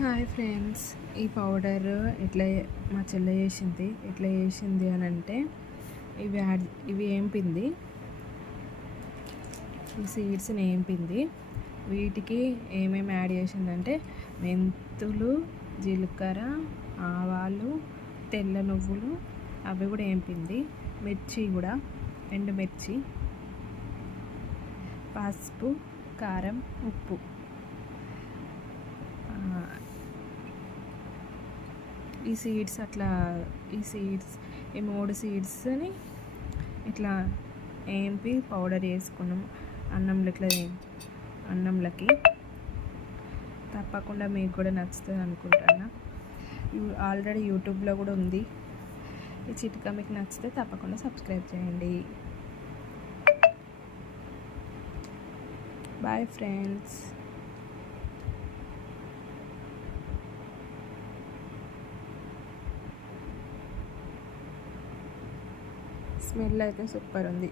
Hi friends, ఈ powder ఎట్లా మా చెల్లె చేసింది. ఎట్లా చేసింది అని అంటే ఇవి ఏంపింది, ఈ సీడ్స్ని ఏంపింది. వీటికి ఏమేమి యాడ్ చేసిందంటే మెంతులు, జీలకర్ర, ఆవాలు, తెల్ల నువ్వులు అవి కూడా ఏంపింది. మిర్చి కూడా, ఎండుమిర్చి, పసుపు, కారం, ఉప్పు. ఈ మూడు సీడ్స్ని ఇట్లా ఏంపి పౌడర్ వేసుకున్నాం అన్నంలోకి. తప్పకుండా మీకు కూడా నచ్చుతుంది అనుకుంటున్నా. ఆల్రెడీ యూట్యూబ్లో కూడా ఉంది. ఈ చిట్కా మీకు నచ్చితే తప్పకుండా సబ్స్క్రైబ్ చేయండి. Bye friends. స్మెల్ అయితే సూపర్ ఉంది.